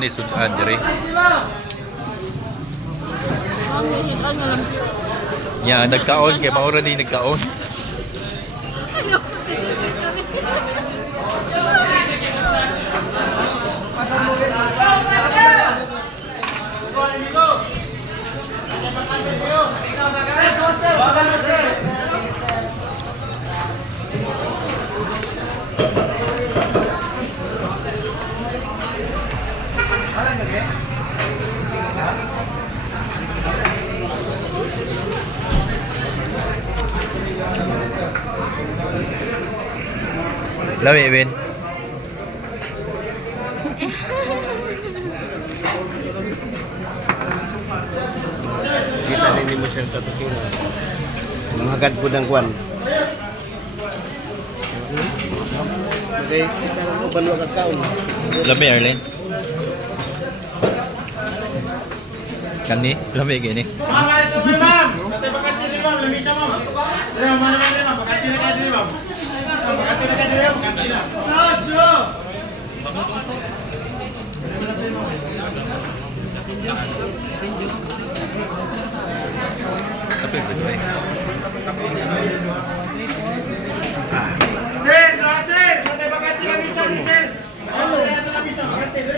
ni sudan dire. Ya, nagkaon kay maura ni nagkaon. Lami, Ben. Kita ini mesin 1 kilo. Mengagad po ng kwan. Jadi kita mau banwa ka kaon. Lami, Arlen. Kani, lami gini. Mama itu ma'am. Nanti bakati ni ma'am, lamisa ma'am. Dira mana ni ma'am, bakati na ka diri ma'am. Bakati na ka diri ma'am, bakati na. Sajo. Tapi sesuai. Sir, no sir. Nanti bakati lamisa ni sir. Ano, nanti lamisa, bakati.